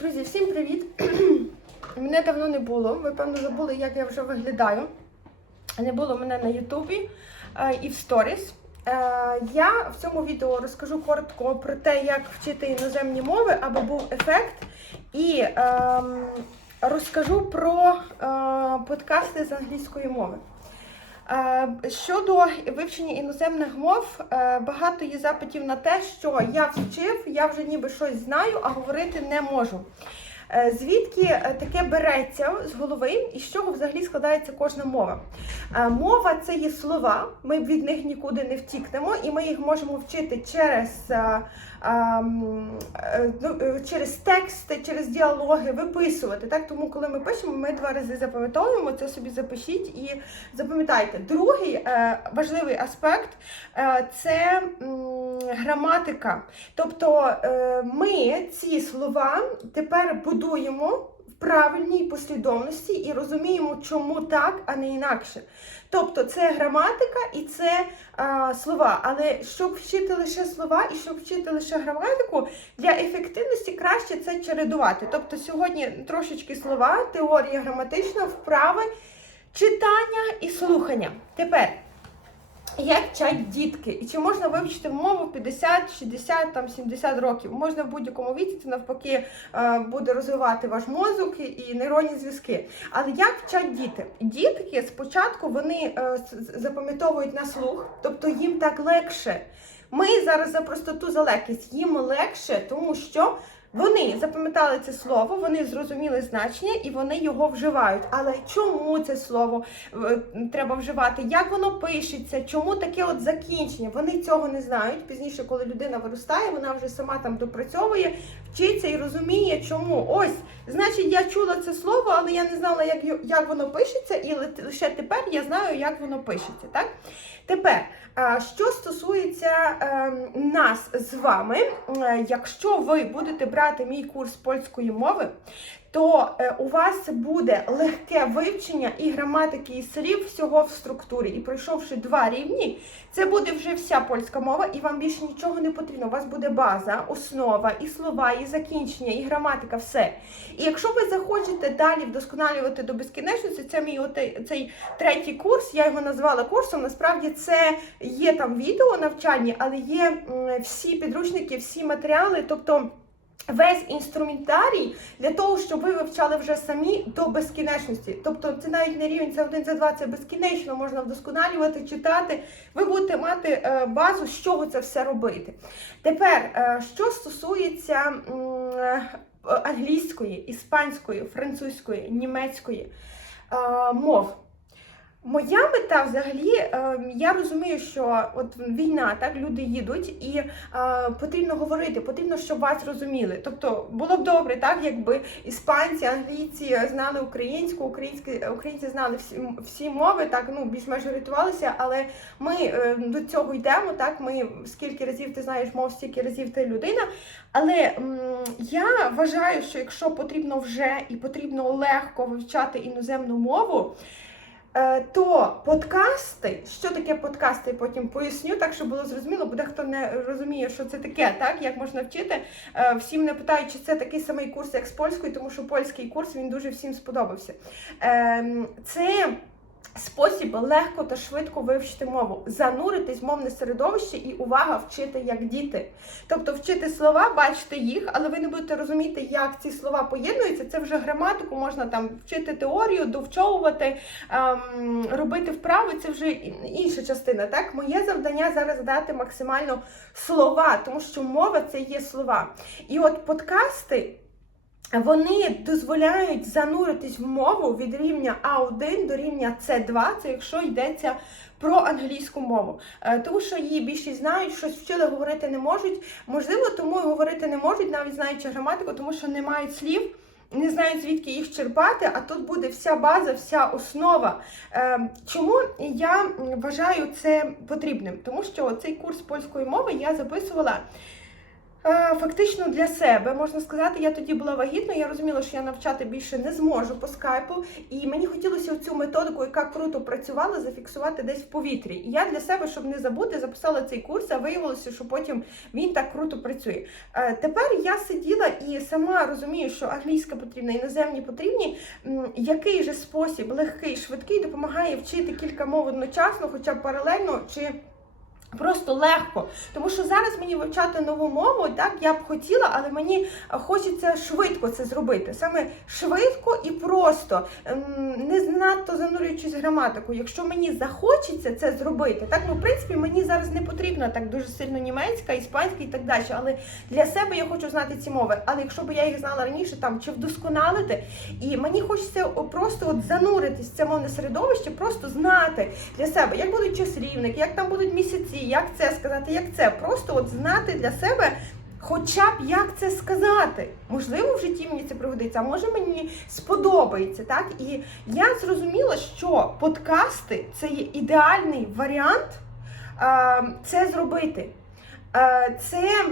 Друзі, всім привіт! Мене давно не було. Ви певно забули, як я вже виглядаю. Не було мене на Ютубі е, і в сторіс. Е, я в цьому відео розкажу коротко про те, як вчити іноземні мови, аби був ефект. І ем, розкажу про е, подкасти з англійської мови. Е, Щодо вивчення іноземних мов, е, багато є запитів на те, що я вчив, я вже ніби щось знаю, а говорити не можу. Е, Звідки таке береться з голови і з чого взагалі складається кожна мова? Мова це є слова, ми від них нікуди не втікнемо, і ми їх можемо вчити через, через тексти, через діалоги, виписувати. Так? Тому, коли ми пишемо, ми два рази запам'ятовуємо, це собі запишіть і запам'ятайте. Другий е, важливий аспект е, це граматика. Тобто е, ми ці слова тепер будуємо правильній послідовності і розуміємо, чому так, а не інакше. Тобто це граматика і це а, слова. Але щоб вчити лише слова і щоб вчити лише граматику, для ефективності краще це чередувати. Тобто сьогодні трошечки слова, теорія граматична, вправи, читання і слухання. Тепер. Як вчать дітки, і чи можна вивчити мову 50, 60, там 70 років? Можна в будь-якому віці, це навпаки е, буде розвивати ваш мозок і- і нейронні зв'язки. Але як вчать діти? Дітки спочатку вони е, запам'ятовують на слух, тобто їм так легше. Ми зараз за простоту за легкість, їм легше, тому що вони запам'ятали це слово, вони зрозуміли значення і вони його вживають. Але чому це слово е, треба вживати? Як воно пишеться? Чому таке от закінчення? Вони цього не знають. Пізніше, коли людина виростає, вона вже сама там допрацьовує, вчиться і розуміє, чому. Ось, значить, я чула це слово, але я не знала, як, як воно пишеться, і лише тепер я знаю, як воно пишеться. Так? Тепер, що стосується ем, нас з вами, якщо ви будете брати мій курс польської мови, то е, у вас буде легке вивчення і граматики, і слів всього в структурі. І пройшовши два рівні, це буде вже вся польська мова, і вам більше нічого не потрібно. У вас буде база, основа, і слова, і закінчення, і граматика, все. І якщо ви захочете далі вдосконалювати до безкінечності, це мій отей, цей третій курс, я його назвала курсом. Насправді це є там відео навчання, але є всі підручники, всі матеріали, тобто. Весь інструментарій для того, щоб ви вивчали вже самі до безкінечності. Тобто це навіть не рівень, це один за два, це безкінечно можна вдосконалювати, читати. Ви будете мати е, базу, з чого це все робити. Тепер, е, що стосується е, англійської, іспанської, французької, німецької мов. Моя мета взагалі, е, я розумію, що от війна, так люди їдуть, і е, потрібно говорити, потрібно, щоб вас розуміли. Тобто було б добре, так якби іспанці, англійці знали українську, українські українці знали всі, всі мови, так ну більш-менш орієнтувалися, але ми е, до цього йдемо. Так, ми скільки разів ти знаєш мов, стільки разів ти людина. Але я вважаю, що якщо потрібно вже і потрібно легко вивчати іноземну мову. Е, То подкасти, що таке подкасти, потім поясню, так щоб було зрозуміло, бо дехто не розуміє, що це таке, так як можна вчити. Е, Всім не питають, чи це такий самий курс, як з польською, тому що польський курс він дуже всім сподобався. Ем, Це спосіб легко та швидко вивчити мову, зануритись в мовне середовище і увага вчити як діти. Тобто вчити слова, бачити їх, але ви не будете розуміти, як ці слова поєднуються. Це вже граматику, можна там вчити теорію, довчовувати, ем, робити вправи. Це вже інша частина. Так, моє завдання зараз дати максимально слова, тому що мова це є слова. І от подкасти. Вони дозволяють зануритись в мову від рівня А1 до рівня С2, це якщо йдеться про англійську мову. Е, Тому що її більшість знають, щось вчили, говорити не можуть. Можливо, тому і говорити не можуть, навіть знаючи граматику, тому що не мають слів. Не знають, звідки їх черпати, а тут буде вся база, вся основа. Е, Чому я вважаю це потрібним? Тому що цей курс польської мови я записувала Фактично для себе можна сказати, я тоді була вагітна. Я розуміла, що я навчати більше не зможу по скайпу, і мені хотілося цю методику, яка круто працювала, зафіксувати десь в повітрі. І я для себе, щоб не забути, записала цей курс, а виявилося, що потім він так круто працює. Е, Тепер я сиділа і сама розумію, що англійська потрібна, іноземні потрібні. Який же спосіб легкий, швидкий допомагає вчити кілька мов одночасно, хоча б паралельно чи. Просто легко, тому що зараз мені вивчати нову мову, так я б хотіла, але мені хочеться швидко це зробити. Саме швидко і просто, ем, не надто занурюючись граматику. Якщо мені захочеться це зробити, так ну в принципі мені зараз не потрібна так дуже сильно німецька, іспанська і так далі. Але для себе я хочу знати ці мови. Але якщо б я їх знала раніше, там чи вдосконалити, і мені хочеться просто от зануритись в це мовне середовище, просто знати для себе, як будуть числівники, як там будуть місяці, як це сказати, як це. Просто от знати для себе. Хоча б як це сказати, можливо, в житті мені це пригодиться, а може мені сподобається, так? І я зрозуміла, що подкасти це є ідеальний варіант е, це зробити. Е, Це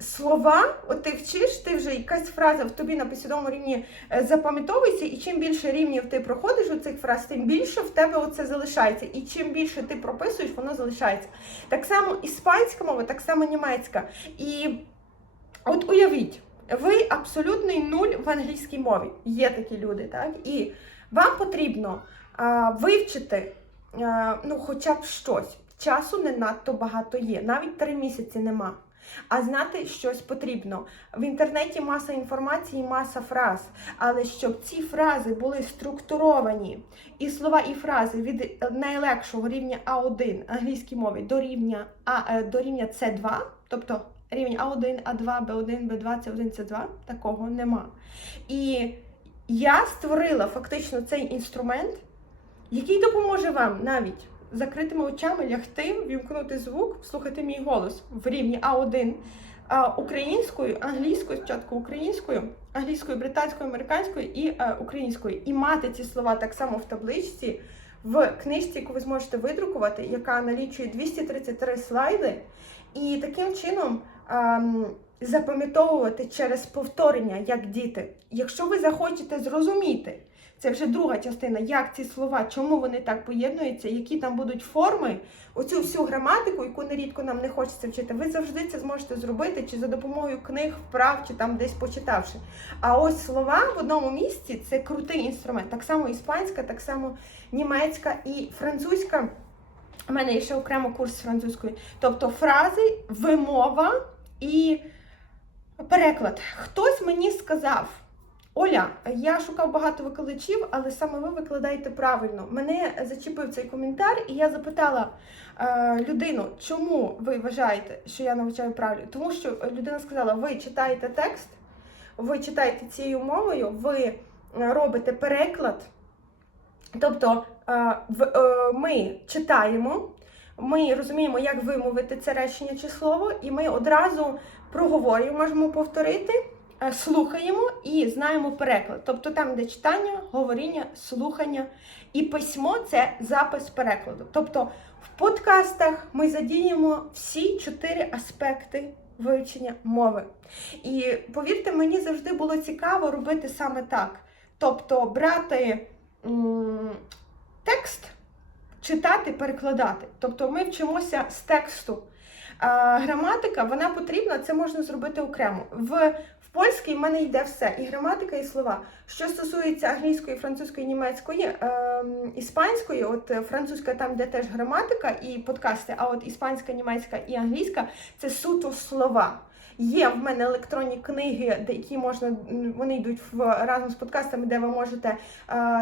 слова, от ти вчиш, ти вже якась фраза в тобі на підсвідомому рівні е, запам'ятовується, і чим більше рівнів ти проходиш у цих фраз, тим більше в тебе оце залишається. І чим більше ти прописуєш, воно залишається. Так само іспанська мова, так само німецька. І от уявіть, ви абсолютний нуль в англійській мові. Є такі люди, так? І вам потрібно а, вивчити а, ну, хоча б щось. Часу не надто багато є, навіть три місяці нема. А знати щось потрібно. В інтернеті маса інформації, маса фраз. Але щоб ці фрази були структуровані, і слова, і фрази від найлегшого рівня А1 англійській мові до рівня А е, до рівня С2, тобто рівень А1, А2, Б1, Б2, С1, С2, такого нема. І я створила фактично цей інструмент, який допоможе вам навіть закритими очами лягти, вімкнути звук, слухати мій голос в рівні А1 українською, англійською, спочатку українською, англійською, британською, американською і е, українською. І мати ці слова так само в табличці, в книжці, яку ви зможете видрукувати, яка налічує 233 слайди. І таким чином ем, запам'ятовувати через повторення, як діти. Якщо ви захочете зрозуміти, це вже друга частина, як ці слова, чому вони так поєднуються, які там будуть форми, оцю всю граматику, яку нерідко нам не хочеться вчити, ви завжди це зможете зробити чи за допомогою книг, вправ, чи там десь почитавши. А ось слова в одному місці це крутий інструмент. Так само іспанська, так само німецька і французька. У мене є ще окремо курс французької. Тобто фрази, вимова і переклад. Хтось мені сказав. Оля, я шукав багато викладачів, але саме ви викладаєте правильно. Мене зачепив цей коментар, і я запитала е, людину, чому ви вважаєте, що я навчаю правильно? Тому що людина сказала: ви читаєте текст, ви читаєте цією мовою, ви робите переклад. Тобто е, е, ми читаємо, ми розуміємо, як вимовити це речення чи слово, і ми одразу проговорюємо, можемо повторити. Е, слухаємо і знаємо переклад. Тобто там, де читання, говоріння, слухання і письмо це запис перекладу. Тобто в подкастах ми задіємо всі чотири аспекти вивчення мови. І повірте, мені завжди було цікаво робити саме так. Тобто брати м, текст, читати, перекладати. Тобто ми вчимося з тексту. Граматика вона потрібна, це можна зробити окремо. В в польській в мене йде все, і граматика, і слова. Що стосується англійської, французької, німецької, е, іспанської, от е, французька там, де теж граматика і подкасти, а от іспанська, німецька і англійська це суто слова. Є в мене електронні книги, які можна вони йдуть в разом з подкастами, де ви можете е,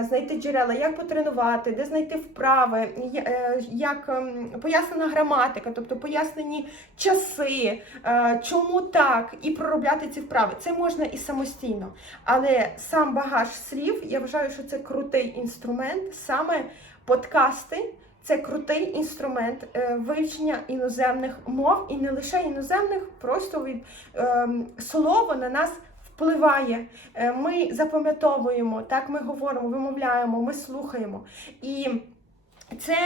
знайти джерела, як потренувати, де знайти вправи, е, як ем, пояснена граматика, тобто пояснені часи, е, чому так, і проробляти ці вправи. Це можна і самостійно. Але сам багаж слів, я вважаю, що це крутий інструмент, саме подкасти. Це крутий інструмент е, вивчення іноземних мов і не лише іноземних, просто від ем, слово на нас впливає. Е, ми запам'ятовуємо, так ми говоримо, вимовляємо, ми слухаємо. І це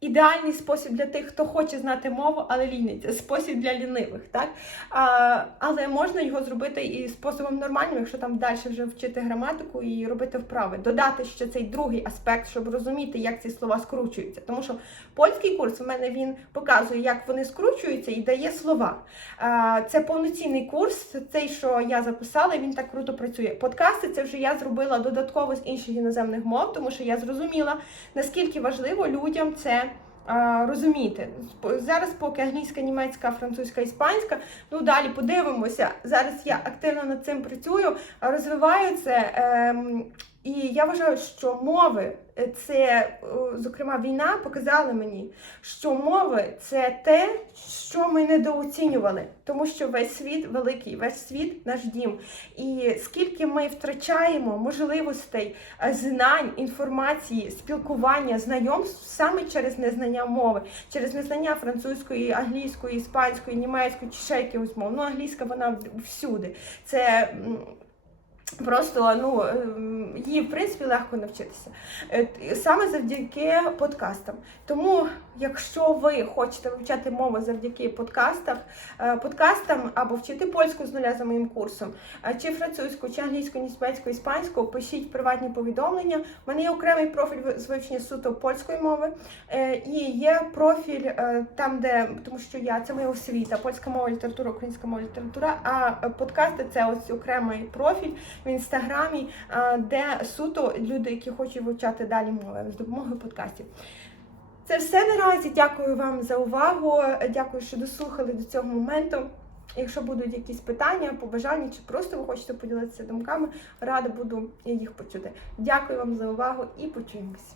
ідеальний спосіб для тих, хто хоче знати мову, але ліниться, спосіб для лінивих. Так? А, але можна його зробити і способом нормальним, якщо там далі вже вчити граматику і робити вправи. Додати ще цей другий аспект, щоб розуміти, як ці слова скручуються. Тому що польський курс у мене він показує, як вони скручуються і дає слова. А, це повноцінний курс, цей, що я записала, він так круто працює. Подкасти це вже я зробила додатково з інших іноземних мов, тому що я зрозуміла, наскільки важливо людям це. Розуміти зараз, поки англійська, німецька, французька, іспанська. Ну далі подивимося. Зараз я активно над цим працюю, розвиваю це. І я вважаю, що мови е, це, е, зокрема, війна показала мені, що мови це те, що ми недооцінювали, тому що весь світ великий, весь світ наш дім. І скільки ми втрачаємо можливостей, е, знань, інформації, спілкування, знайомств саме через незнання мови, через незнання французької, англійської, іспанської, німецької чи ще якихось мов. Ну, англійська вона всюди. Це Просто ну ем, її в принципі легко навчитися Е, саме завдяки подкастам. Тому, якщо ви хочете вивчати мову завдяки подкастах, е, подкастам або вчити польську з нуля за моїм курсом, е, чи французьку, чи англійську, німецьку, іспанську, пишіть приватні повідомлення. У мене є окремий профіль з вивчення суто польської мови, і є профіль там, де тому що я це моя освіта, польська мова, література, українська мова, література. А подкасти це ось окремий профіль в інстаграмі, е, де суто люди, які хочуть вивчати далі мови з допомогою подкастів. Це все наразі. Дякую вам за увагу. Дякую, що дослухали до цього моменту. Якщо будуть якісь питання, побажання, чи просто ви хочете поділитися думками, рада буду їх почути. Дякую вам за увагу і почуємось.